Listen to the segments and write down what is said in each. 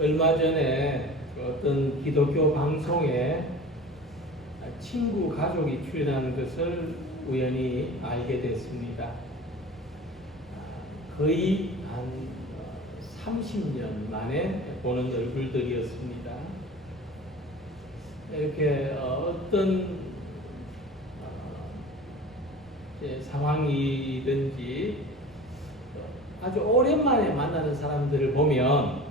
얼마 전에 어떤 기독교 방송에 친구 가족이 출연하는 것을 우연히 알게 됐습니다. 거의 한 30년 만에 보는 얼굴들이었습니다. 이렇게 어떤 상황이든지 아주 오랜만에 만나는 사람들을 보면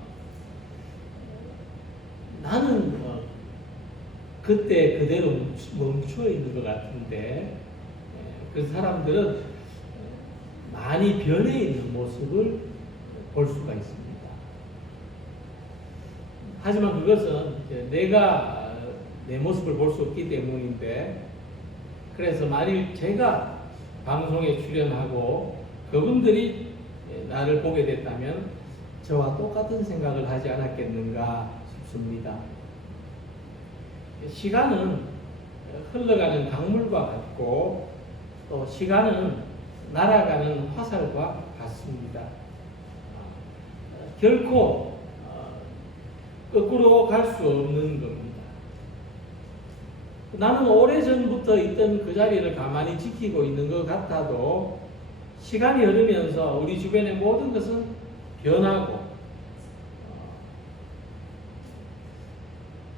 나는 그때 그대로 멈춰 있는 것 같은데 그 사람들은 많이 변해 있는 모습을 볼 수가 있습니다. 하지만 그것은 내가 내 모습을 볼 수 없기 때문인데, 그래서 만일 제가 방송에 출연하고 그분들이 나를 보게 됐다면 저와 똑같은 생각을 하지 않았겠는가 싶습니다. 시간은 흘러가는 강물과 같고 또 시간은 날아가는 화살과 같습니다. 결코 거꾸로 갈 수 없는 겁니다. 나는 오래전부터 있던 그 자리를 가만히 지키고 있는 것 같아도 시간이 흐르면서 우리 주변의 모든 것은 변하고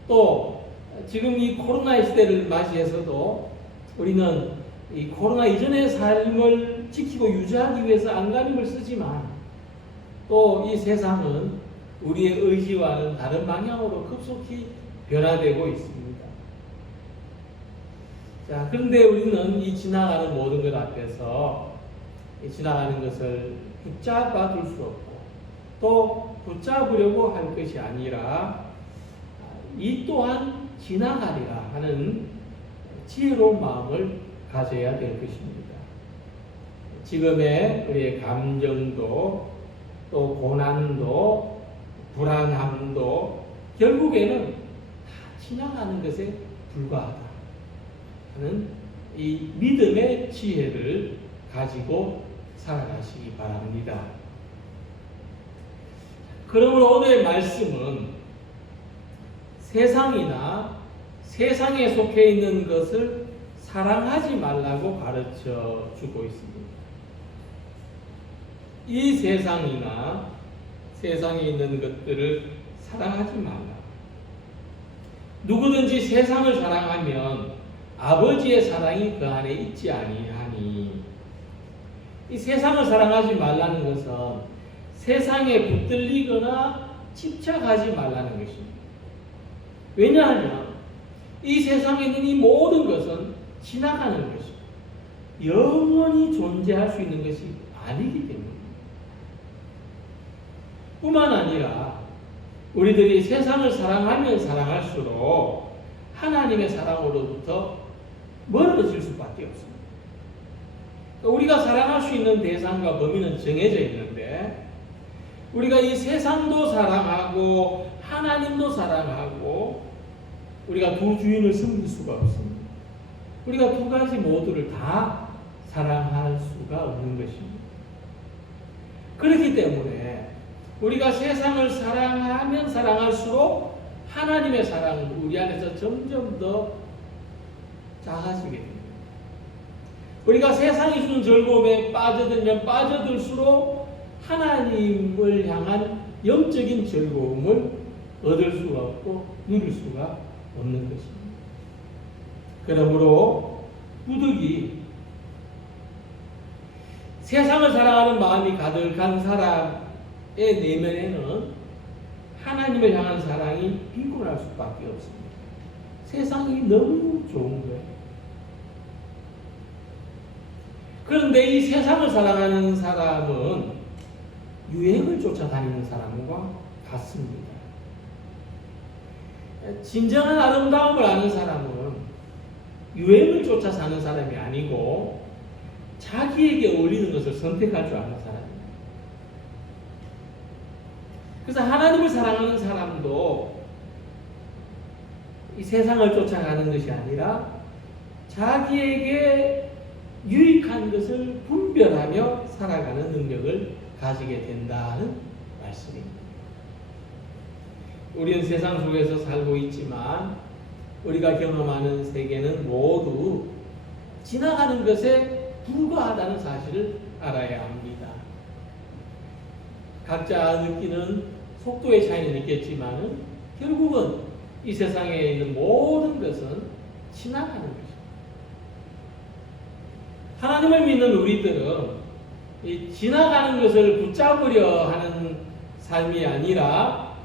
또 지금 이 코로나 시대를 맞이해서도 우리는 이 코로나 이전의 삶을 지키고 유지하기 위해서 안간힘을 쓰지만 또 이 세상은 우리의 의지와는 다른 방향으로 급속히 변화되고 있습니다. 자, 그런데 우리는 이 지나가는 모든 것 앞에서 이 지나가는 것을 붙잡아 둘 수 없고 또 붙잡으려고 할 것이 아니라 이 또한 지나가리라 하는 지혜로운 마음을 가져야 될 것입니다. 지금의 우리의 감정도 또 고난도 불안함도 결국에는 다 지나가는 것에 불과하다 하는 이 믿음의 지혜를 가지고 살아가시기 바랍니다. 그러므로 오늘의 말씀은 세상이나 세상에 속해 있는 것을 사랑하지 말라고 가르쳐 주고 있습니다. 이 세상이나 세상에 있는 것들을 사랑하지 말라. 누구든지 세상을 사랑하면 아버지의 사랑이 그 안에 있지 아니하니. 이 세상을 사랑하지 말라는 것은 세상에 붙들리거나 집착하지 말라는 것입니다. 왜냐하면 이 세상에 있는 이 모든 것은 지나가는 것이고 영원히 존재할 수 있는 것이 아니기 때문입니다. 뿐만 아니라 우리들이 세상을 사랑하면 사랑할수록 하나님의 사랑으로부터 멀어질 수밖에 없습니다. 우리가 사랑할 수 있는 대상과 범위는 정해져 있는데 우리가 이 세상도 사랑하고 하나님도 사랑하고 우리가 두 주인을 섬길 수가 없습니다. 우리가 두 가지 모두를 다 사랑할 수가 없는 것입니다. 그렇기 때문에 우리가 세상을 사랑하면 사랑할수록 하나님의 사랑은 우리 안에서 점점 더 작아지게 됩니다. 우리가 세상이 주는 즐거움에 빠져들면 빠져들수록 하나님을 향한 영적인 즐거움을 얻을 수가 없고 누릴 수가 없는 것입니다. 그러므로 부득이 세상을 사랑하는 마음이 가득한 사람의 내면에는 하나님을 향한 사랑이 빈곤할 수밖에 없습니다. 세상이 너무 좋은 거예요. 그런데 이 세상을 사랑하는 사람은 유행을 쫓아다니는 사람과 같습니다. 진정한 아름다움을 아는 사람은 유행을 쫓아 사는 사람이 아니고 자기에게 어울리는 것을 선택할 줄 아는 사람입니다. 그래서 하나님을 사랑하는 사람도 이 세상을 쫓아가는 것이 아니라 자기에게 유익한 것을 분별하며 살아가는 능력을 가지게 된다는 말씀입니다. 우리는 세상 속에서 살고 있지만 우리가 경험하는 세계는 모두 지나가는 것에 불과하다는 사실을 알아야 합니다. 각자 느끼는 속도의 차이는 있겠지만 결국은 이 세상에 있는 모든 것은 지나가는 것입니다. 하나님을 믿는 우리들은 이 지나가는 것을 붙잡으려 하는 삶이 아니라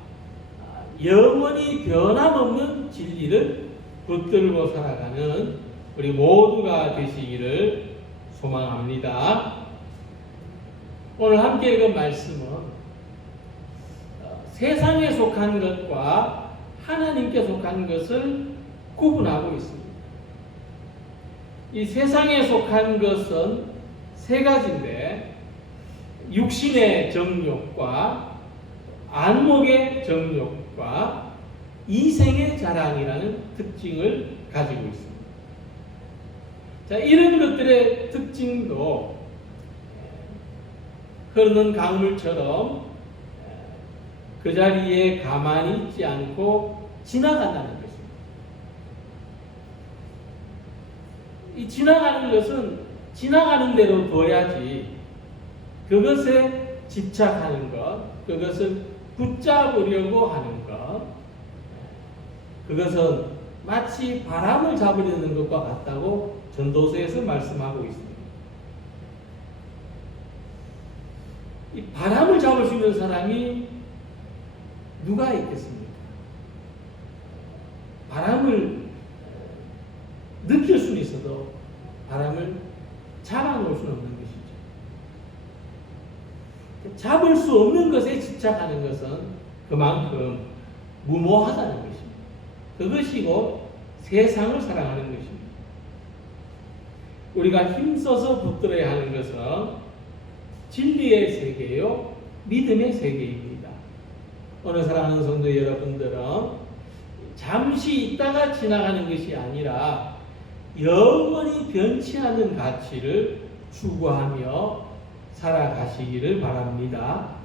영원히 변함없는 진리를 붙들고 살아가는 우리 모두가 되시기를 소망합니다. 오늘 함께 읽은 말씀은 세상에 속한 것과 하나님께 속한 것을 구분하고 있습니다. 이 세상에 속한 것은 세 가지인데 육신의 정욕과 안목의 정욕과 이생의 자랑이라는 특징을 가지고 있습니다. 자, 이런 것들의 특징도 흐르는 강물처럼 그 자리에 가만히 있지 않고 지나간다는 것입니다. 이 지나가는 것은 지나가는 대로 둬야지 그것에 집착하는 것, 그것을 붙잡으려고 하는 것, 그것은 마치 바람을 잡으려는 것과 같다고 전도서에서 말씀하고 있습니다. 이 바람을 잡을 수 있는 사람이 누가 있겠습니까? 바람을 느낄 수는 있어도 바람을 잡아놓을 수는 없는 것이죠. 잡을 수 없는 것에 집착하는 것은 그만큼 무모하다는 것입니다. 그것이고 세상을 사랑하는 것입니다. 우리가 힘써서 붙들어야 하는 것은 진리의 세계요, 믿음의 세계입니다. 오늘 사랑하는 성도 여러분들은 잠시 있다가 지나가는 것이 아니라 영원히 변치 않는 가치를 추구하며 살아가시기를 바랍니다.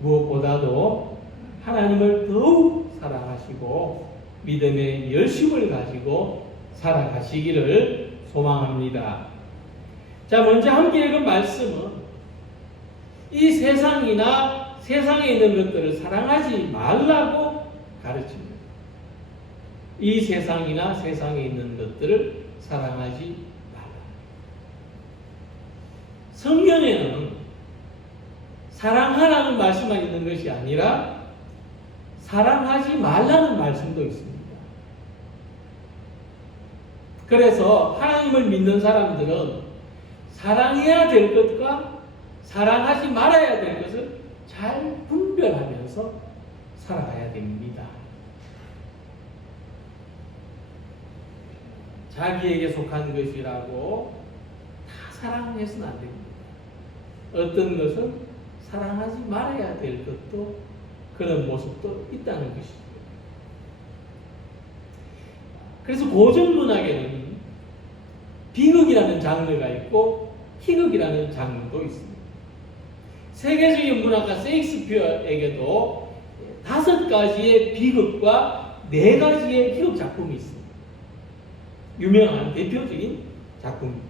무엇보다도 하나님을 더욱 사랑하시고 믿음의 열심을 가지고 살아가시기를 소망합니다. 자, 먼저 함께 읽은 말씀은 이 세상이나 세상에 있는 것들을 사랑하지 말라고 가르칩니다. 이 세상이나 세상에 있는 것들을 사랑하지 말라. 성경에는 사랑하라는 말씀만 있는 것이 아니라 사랑하지 말라는 말씀도 있습니다. 그래서 하나님을 믿는 사람들은 사랑해야 될 것과 사랑하지 말아야 될 것을 잘 분별하면서 살아가야 됩니다. 자기에게 속한 것이라고 다 사랑해서는 안 됩니다. 어떤 것은 사랑하지 말아야 될 것도 그런 모습도 있다는 것이죠. 그래서 고전문학에는 비극이라는 장르가 있고 희극이라는 장르도 있습니다. 세계적인 문학가 셰익스피어에게도 5가지의 비극과 4가지의 희극 작품이 있습니다. 유명한 대표적인 작품입니다.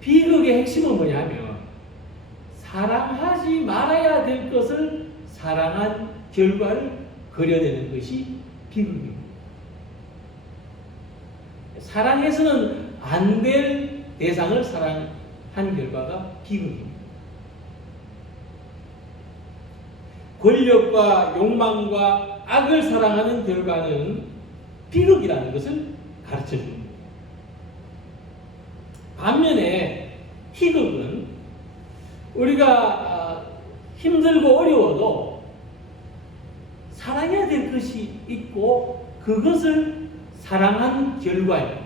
비극의 핵심은 뭐냐면 사랑하지 말아야 될 것을 사랑한 결과를 그려내는 것이 비극입니다. 사랑해서는 안 될 대상을 사랑한 결과가 비극입니다. 권력과 욕망과 악을 사랑하는 결과는 비극이라는 것을 가르쳐 줍니다. 반면에 희극은 우리가 힘들고 어려워도 사랑해야 될 것이 있고 그것을 사랑한 결과입니다.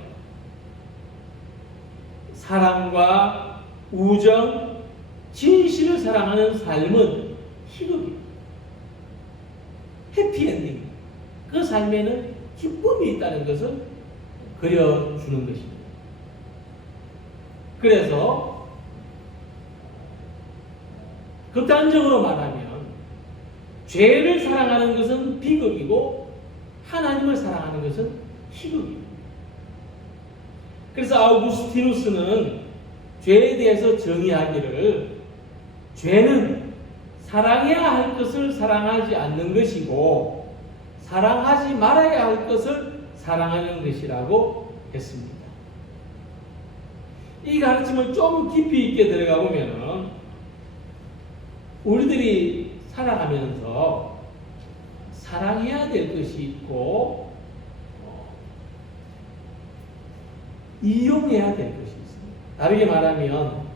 사랑과 우정, 진실을 사랑하는 삶은 희극입니다. 해피엔딩. 그 삶에는 기쁨이 있다는 것을 그려주는 것입니다. 그래서 극단적으로 말하면 죄를 사랑하는 것은 비극이고 하나님을 사랑하는 것은 희극입니다. 그래서 아우구스티누스는 죄에 대해서 정의하기를 죄는 사랑해야 할 것을 사랑하지 않는 것이고 사랑하지 말아야 할 것을 사랑하는 것이라고 했습니다. 이 가르침을 좀 깊이 있게 들어가 보면은 우리들이 살아가면서 사랑해야 될 것이 있고 이용해야 될 것이 있습니다. 다르게 말하면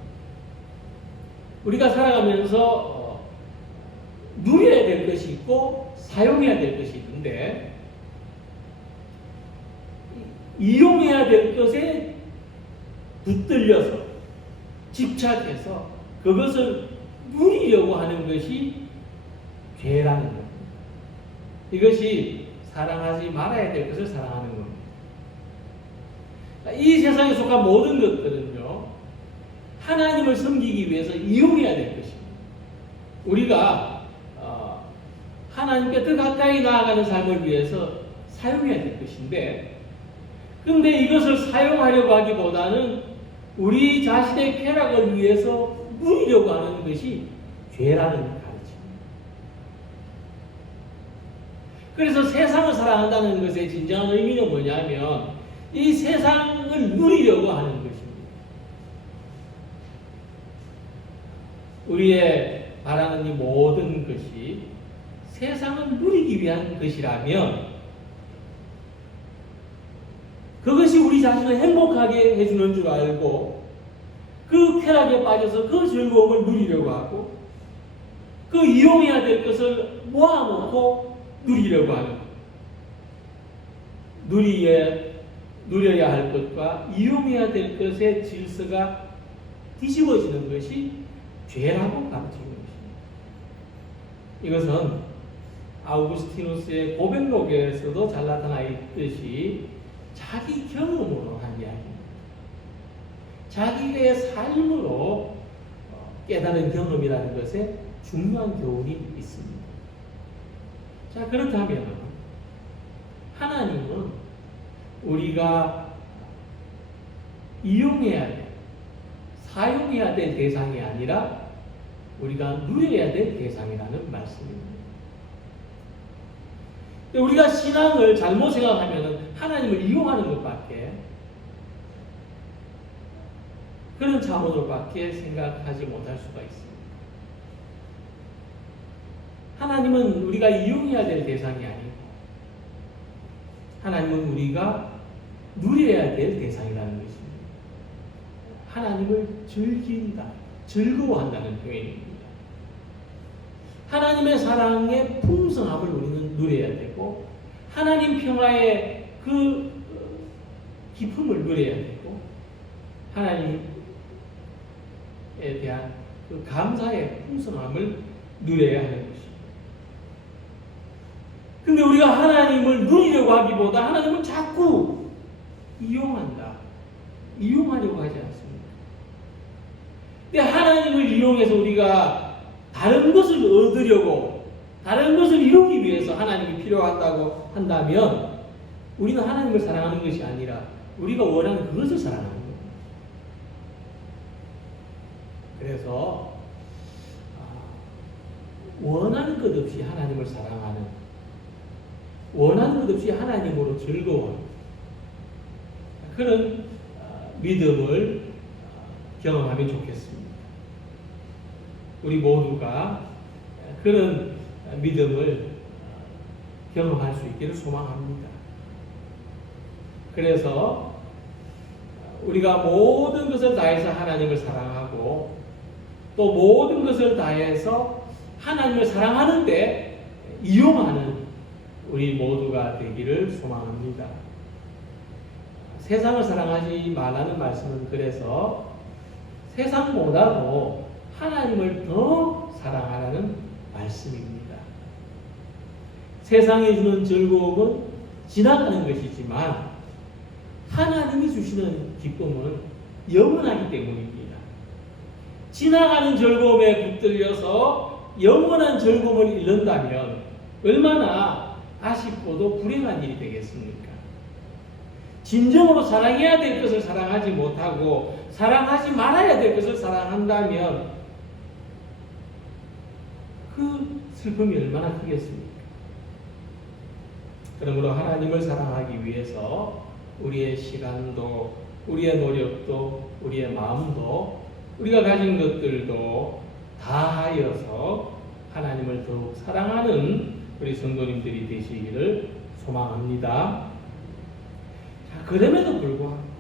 우리가 살아가면서 누려야 될 것이 있고 사용해야 될 것이 있는데 이용해야 될 것에 붙들려서 집착해서 그것을 누리려고 하는 것이 죄라는 겁니다. 이것이 사랑하지 말아야 될 것을 사랑하는 겁니다. 이 세상에 속한 모든 것들은요, 하나님을 섬기기 위해서 이용해야 될 것입니다. 우리가 하나님께 더 가까이 나아가는 삶을 위해서 사용해야 될 것인데, 근데 이것을 사용하려고 하기보다는 우리 자신의 쾌락을 위해서 누리려고 하는 것이 죄라는 가르침입니다. 그래서 세상을 사랑한다는 것의 진정한 의미는 뭐냐면 이 세상을 누리려고 하는 것입니다. 우리의 바라는 이 모든 것이 세상을 누리기 위한 것이라면 그것이 우리 자신을 행복하게 해주는 줄 알고 그 쾌락에 빠져서 그 즐거움을 누리려고 하고 그 이용해야 될 것을 모아놓고 누리려고 하는 것. 누려야 할 것과 이용해야 될 것의 질서가 뒤집어지는 것이 죄라고 가르치는 것입니다. 이것은 아우구스티누스의 고백록에서도 잘 나타나 있듯이 자기 경험으로 한 이야기입니다. 자기의 삶으로 깨달은 경험이라는 것에 중요한 교훈이 있습니다. 자, 그렇다면 하나님은 우리가 이용해야 될, 사용해야 될 대상이 아니라 우리가 누려야 될 대상이라는 말씀입니다. 우리가 신앙을 잘못 생각하면 하나님을 이용하는 것밖에 그런 차원으로밖에 생각하지 못할 수가 있습니다. 하나님은 우리가 이용해야 될 대상이 아니고 하나님은 우리가 누려야 될 대상이라는 것입니다. 하나님을 즐긴다, 즐거워한다는 표현입니다. 하나님의 사랑의 풍성함을 우리는 누려야 되고 하나님 평화의 그 기쁨을 누려야 되고 하나님에 대한 그 감사의 풍성함을 누려야 하는 것입니다. 근데 우리가 하나님을 누리려고 하기보다 하나님을 자꾸 이용하려고 하지 않습니다. 근데 하나님을 이용해서 우리가 다른 것을 얻으려고, 다른 것을 이루기 위해서 하나님이 필요하다고 한다면 우리는 하나님을 사랑하는 것이 아니라 우리가 원하는 그것을 사랑하는 거예요. 그래서 원하는 것 없이 하나님을 사랑하는, 원하는 것 없이 하나님으로 즐거워하는 그런 믿음을 경험하면 좋겠습니다. 우리 모두가 그런 믿음을 경험할 수 있기를 소망합니다. 그래서 우리가 모든 것을 다해서 하나님을 사랑하고 또 모든 것을 다해서 하나님을 사랑하는데 이용하는 우리 모두가 되기를 소망합니다. 세상을 사랑하지 말라는 말씀은 그래서 세상보다도 하나님을 더 사랑하라는 말씀입니다. 세상이 주는 즐거움은 지나가는 것이지만 하나님이 주시는 기쁨은 영원하기 때문입니다. 지나가는 즐거움에 붙들려서 영원한 즐거움을 잃는다면 얼마나 아쉽고도 불행한 일이 되겠습니까? 진정으로 사랑해야 될 것을 사랑하지 못하고 사랑하지 말아야 될 것을 사랑한다면 그 슬픔이 얼마나 크겠습니까? 그러므로 하나님을 사랑하기 위해서 우리의 시간도, 우리의 노력도, 우리의 마음도, 우리가 가진 것들도 다하여서 하나님을 더욱 사랑하는 우리 성도님들이 되시기를 소망합니다. 자, 그럼에도 불구하고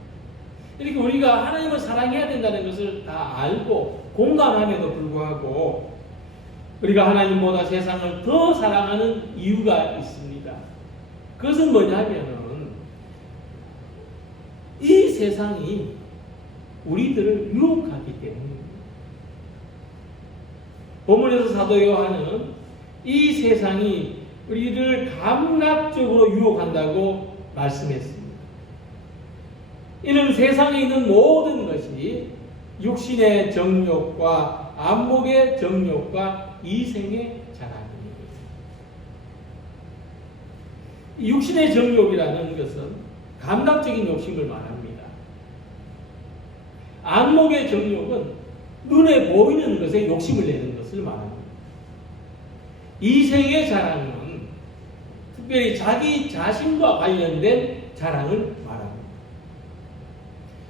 이렇게 우리가 하나님을 사랑해야 된다는 것을 다 알고 공감함에도 불구하고 우리가 하나님보다 세상을 더 사랑하는 이유가 있습니다. 그것은 뭐냐면은 이 세상이 우리들을 유혹하기 때문입니다. 본문에서 사도 요한은 이 세상이 우리를 감락적으로 유혹한다고 말씀했습니다. 이는 세상에 있는 모든 것이 육신의 정욕과 안목의 정욕과 이생의 자랑입니다. 육신의 정욕이라는 것은 감각적인 욕심을 말합니다. 안목의 정욕은 눈에 보이는 것에 욕심을 내는 것을 말합니다. 이생의 자랑은 특별히 자기 자신과 관련된 자랑을 말합니다.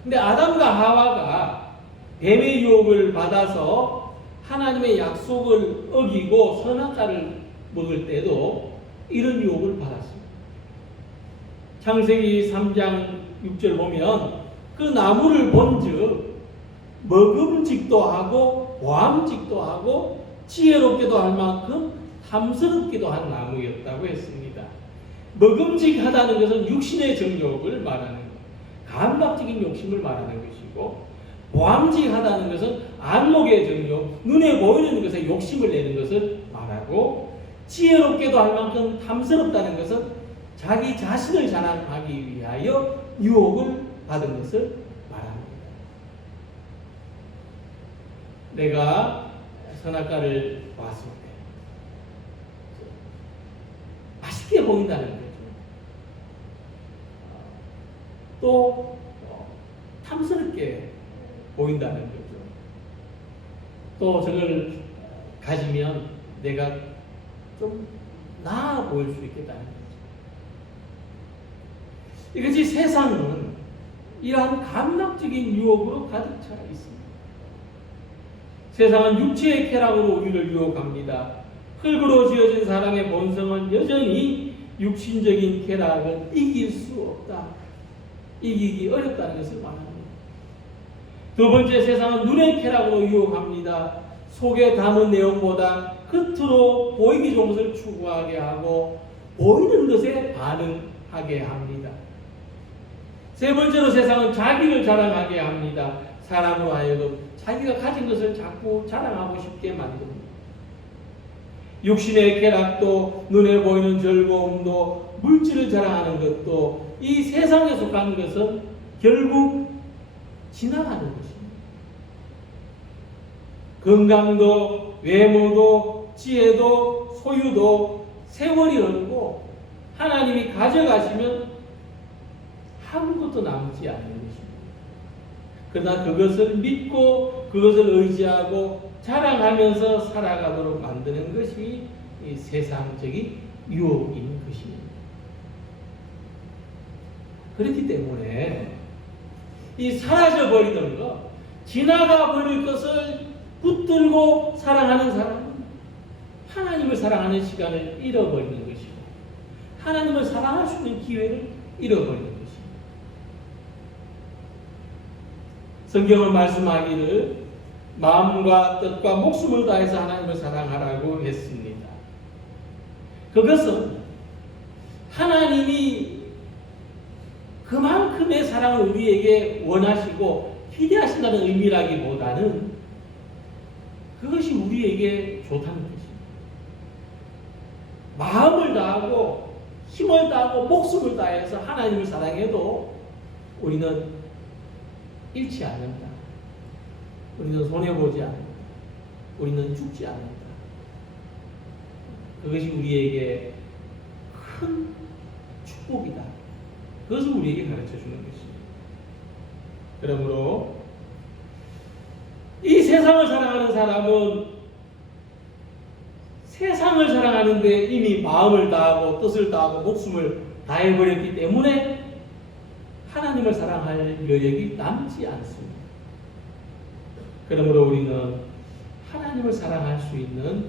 근데 아담과 하와가 뱀의 유혹을 받아서 하나님의 약속을 어기고 선악과를 먹을 때도 이런 유혹을 받았습니다. 창세기 3장 6절 보면 그 나무를 본즉 먹음직도 하고 보암직도 하고 지혜롭게도 할 만큼 탐스럽기도 한 나무였다고 했습니다. 먹음직하다는 것은 육신의 정욕을 말하는 것, 감각적인 욕심을 말하는 것이고, 보암직하다는 것은 안목의 정욕, 눈에 보이는 것에 욕심을 내는 것을 말하고, 지혜롭게도 할 만큼 탐스럽다는 것은 자기 자신을 자랑하기 위하여 유혹을 받은 것을 말합니다. 내가 선악과를 봤을 때 맛있게 보인다는 거죠. 또 탐스럽게 보인다는 거죠. 또 저걸 가지면 내가 좀 나아 보일 수 있겠다는 거죠. 이것이 세상은 이러한 감각적인 유혹으로 가득 차 있습니다. 세상은 육체의 쾌락으로 우리를 유혹합니다. 흙으로 지어진 사람의 본성은 여전히 육신적인 쾌락을 이길 수 없다. 이기기 어렵다는 것을 말합니다. 두 번째, 세상은 눈의 쾌락으로 유혹합니다. 속에 담은 내용보다 겉으로 보이기 좋은 것을 추구하게 하고 보이는 것에 반응하게 합니다. 세 번째로 세상은 자기를 자랑하게 합니다. 사람으로 하여금 자기가 가진 것을 자꾸 자랑하고 싶게 만듭니다. 육신의 쾌락도 눈에 보이는 즐거움도 물질을 자랑하는 것도 이 세상에 속한 것은 결국 지나가는 것입니다. 건강도 외모도 지혜도 소유도 세월이 흐르고 하나님이 가져가시면 아무것도 남지 않는 것입니다. 그러나 그것을 믿고 그것을 의지하고 자랑하면서 살아가도록 만드는 것이 이 세상적인 유혹인 것입니다. 그렇기 때문에 이 사라져버리던 것, 지나가 버릴 것을 붙들고 사랑하는 사람은 하나님을 사랑하는 시간을 잃어버리는 것이고 하나님을 사랑할 수 있는 기회를 잃어버리는 것입니다. 성경은 말씀하기를 마음과 뜻과 목숨을 다해서 하나님을 사랑하라고 했습니다. 그것은 하나님이 그만큼의 사랑을 우리에게 원하시고 기대하신다는 의미라기보다는 그것이 우리에게 좋다는 것입니다. 마음을 다하고 힘을 다하고 목숨을 다해서 하나님을 사랑해도 우리는 잃지 않는다. 우리는 손해보지 않는다. 우리는 죽지 않는다. 그것이 우리에게 큰 축복이다. 그것을 우리에게 가르쳐 주는 것입니다. 그러므로 이 세상을 사랑하는 사람은 세상을 사랑하는데 이미 마음을 다하고 뜻을 다하고 목숨을 다해버렸기 때문에 하나님을 사랑할 여력이 남지 않습니다. 그러므로 우리는 하나님을 사랑할 수 있는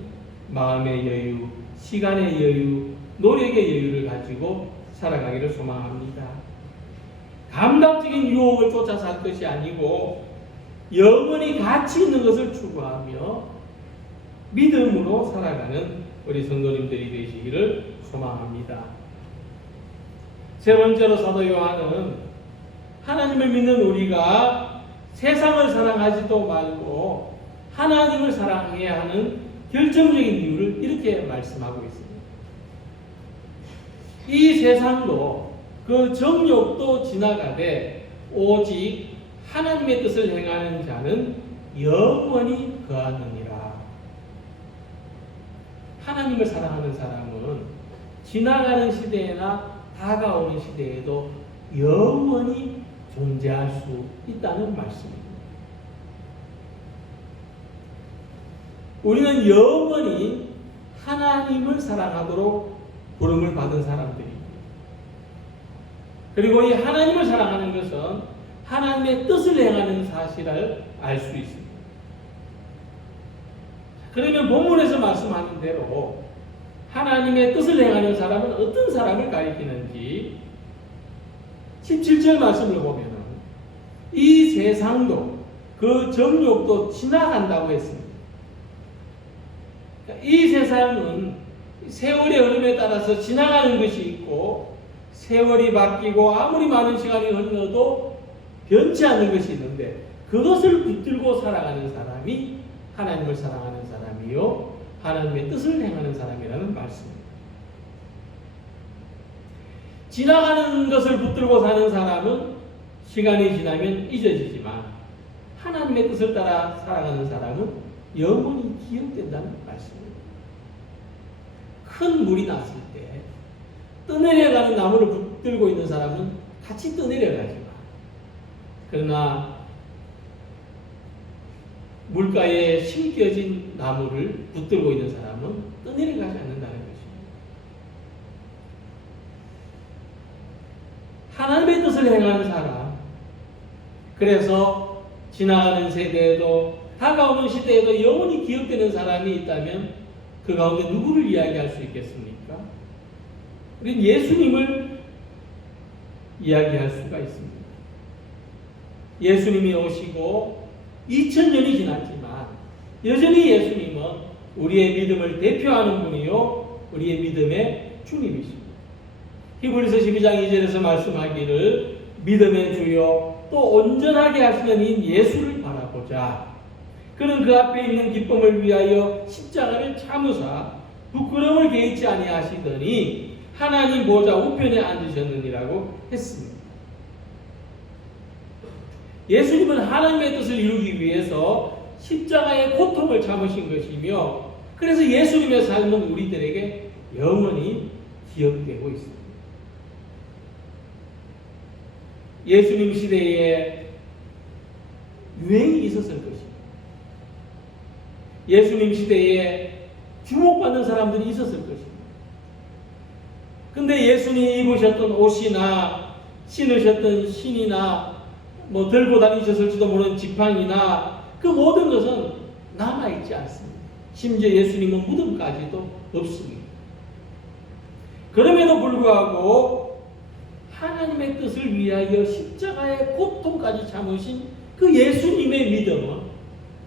마음의 여유, 시간의 여유, 노력의 여유를 가지고 살아가기를 소망합니다. 감각적인 유혹을 쫓아 살 것이 아니고 영원히 가치 있는 것을 추구하며 믿음으로 살아가는 우리 성도님들이 되시기를 소망합니다. 세 번째로 사도 요한은 하나님을 믿는 우리가 세상을 사랑하지도 말고 하나님을 사랑해야 하는 결정적인 이유를 이렇게 말씀하고 있습니다. 이 세상도 그 정욕도 지나가되 오직 하나님의 뜻을 행하는 자는 영원히 거하느니라. 하나님을 사랑하는 사람은 지나가는 시대나 다가오는 시대에도 영원히 존재할 수 있다는 말씀입니다. 우리는 영원히 하나님을 사랑하도록 부름을 받은 사람들입니다. 그리고 이 하나님을 사랑하는 것은 하나님의 뜻을 행하는 사실을 알 수 있습니다. 그러면 본문에서 말씀하는 대로 하나님의 뜻을 행하는 사람은 어떤 사람을 가리키는지 17절 말씀을 보면 이 세상도 그 정욕도 지나간다고 했습니다. 이 세상은 세월의 흐름에 따라서 지나가는 것이 있고 세월이 바뀌고 아무리 많은 시간이 흘러도 변치 않는 것이 있는데 그것을 붙들고 살아가는 사람이 하나님을 사랑하는 사람이요 하나님의 뜻을 행하는 사람이라는 말씀입니다. 지나가는 것을 붙들고 사는 사람은 시간이 지나면 잊어지지만 하나님의 뜻을 따라 살아가는 사람은 영원히 기억된다는 말씀입니다. 큰 물이 났을 때 떠내려가는 나무를 붙들고 있는 사람은 같이 떠내려가지만 그러나 물가에 심겨진 나무를 붙들고 있는 사람은 떠내려가지 않는다는 것입니다. 하나님의 뜻을 행하는 사람, 그래서 지나가는 세대에도 다가오는 시대에도 영원히 기억되는 사람이 있다면 그 가운데 누구를 이야기할 수 있겠습니까? 우리는 예수님을 이야기할 수가 있습니다. 예수님이 오시고 2000년이 지났지만 여전히 예수님은 우리의 믿음을 대표하는 분이요 우리의 믿음의 주님이십니다. 히브리서 12장 2절에서 말씀하기를 믿음의 주요 또 온전하게 하시는 이 예수를 바라보자. 그는 그 앞에 있는 기쁨을 위하여 십자가를 참으사 부끄러움을 개의치 아니하시더니 하나님 보좌 우편에 앉으셨느니라고 했습니다. 예수님은 하나님의 뜻을 이루기 위해서 십자가의 고통을 참으신 것이며 그래서 예수님의 삶은 우리들에게 영원히 기억되고 있습니다. 예수님 시대에 유행이 있었을 것입니다. 예수님 시대에 주목받는 사람들이 있었을 것입니다. 근데 예수님이 입으셨던 옷이나 신으셨던 신이나 들고 다니셨을지도 모르는 지팡이나 그 모든 것은 남아있지 않습니다. 심지어 예수님은 무덤까지도 없습니다. 그럼에도 불구하고 하나님의 뜻을 위하여 십자가의 고통까지 참으신 그 예수님의 믿음은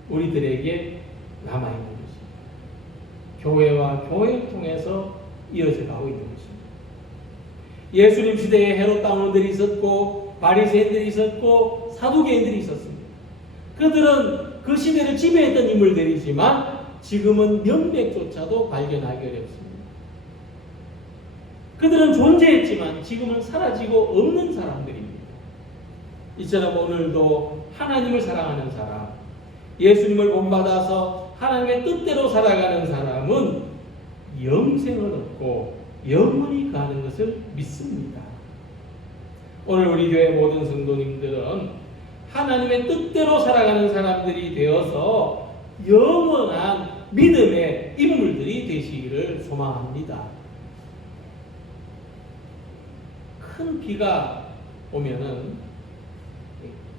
우리들에게 남아있는 것입니다. 교회와 교회를 통해서 이어져 가고 있는 것입니다. 예수님 시대에 헤롯 당원들이 있었고 바리새인들이 있었고 사두개인들이 있었습니다. 그들은 그 시대를 지배했던 인물들이지만 지금은 명맥조차도 발견하기 어렵습니다. 그들은 존재했지만 지금은 사라지고 없는 사람들입니다. 이처럼 오늘도 하나님을 사랑하는 사람, 예수님을 본받아서 하나님의 뜻대로 살아가는 사람은 영생을 얻고 영원히 가는 것을 믿습니다. 오늘 우리 교회 모든 성도님들은 하나님의 뜻대로 살아가는 사람들이 되어서 영원한 믿음의 인물들이 되시기를 소망합니다. 큰 비가 오면은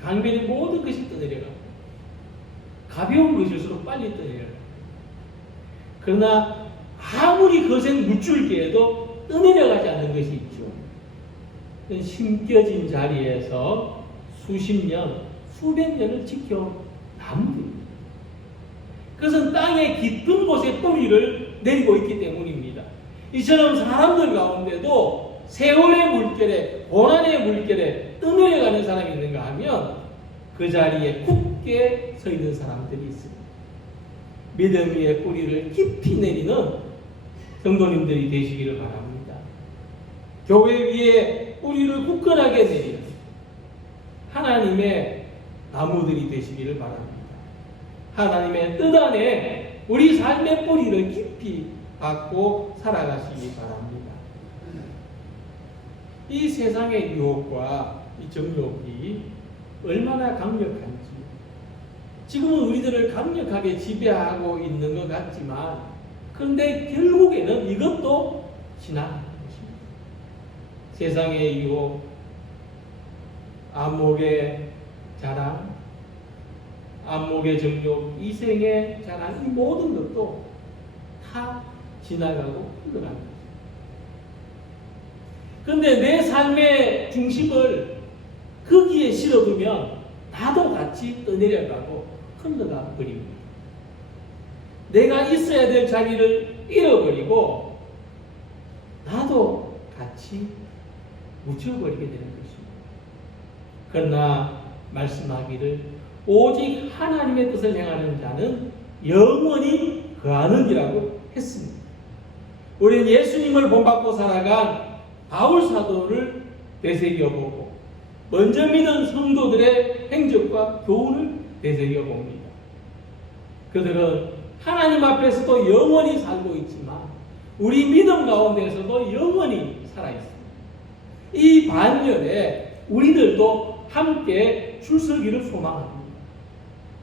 강변의 모든 것이 떠내려가. 가벼운 것일수록 빨리 떠내려가. 그러나 아무리 거센 물줄기에도 떠내려가지 않는 것이 있죠. 심겨진 자리에서 수십 년, 수백 년을 지켜 남깁니다. 그것은 땅의 깊은 곳에 뿌리를 내리고 있기 때문입니다. 이처럼 사람들 가운데도 세월의 물결에, 고난의 물결에 떠내려가는 사람이 있는가 하면 그 자리에 굳게 서 있는 사람들이 있습니다. 믿음 위에 뿌리를 깊이 내리는 성도님들이 되시기를 바랍니다. 교회 위에 뿌리를 굳건하게 내리는 하나님의 나무들이 되시기를 바랍니다. 하나님의 뜻 안에 우리 삶의 뿌리를 깊이 박고 살아가시기 바랍니다. 이 세상의 유혹과 이 정욕이 얼마나 강력한지, 지금은 우리들을 강력하게 지배하고 있는 것 같지만, 그런데 결국에는 이것도 지나가는 것입니다. 세상의 유혹, 안목의 자랑, 안목의 정욕, 이생의 자랑, 이 모든 것도 다 지나가고 흘러갑니다. 그런데 내 삶의 중심을 거기에 실어두면 나도 같이 떠내려가고 흘러가 버립니다. 내가 있어야 될 자리를 잃어버리고 나도 같이 묻혀버리게 되는 것입니다. 그러나 말씀하기를 오직 하나님의 뜻을 행하는 자는 영원히 거하느니라고 했습니다. 우리는 예수님을 본받고 살아간 바울 사도를 되새겨보고 먼저 믿은 성도들의 행적과 교훈을 되새겨봅니다. 그들은 하나님 앞에서도 영원히 살고 있지만 우리 믿음 가운데서도 영원히 살아있습니다. 이 반열에 우리들도 함께 출석기를 소망합니다.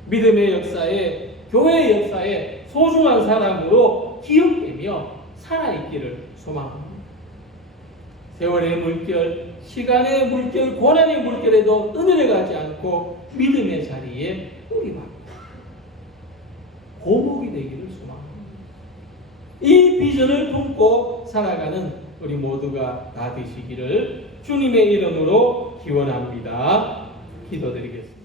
믿음의 역사에, 교회의 역사에 소중한 사람으로 기억되며 살아있기를 소망합니다. 세월의 물결, 시간의 물결, 고난의 물결에도 떠내려가지 않고 믿음의 자리에 뿌리박고 고목이 되기를 소망합니다. 이 비전을 품고 살아가는 우리 모두가 다 되시기를 주님의 이름으로 기원합니다. 기도드리겠습니다.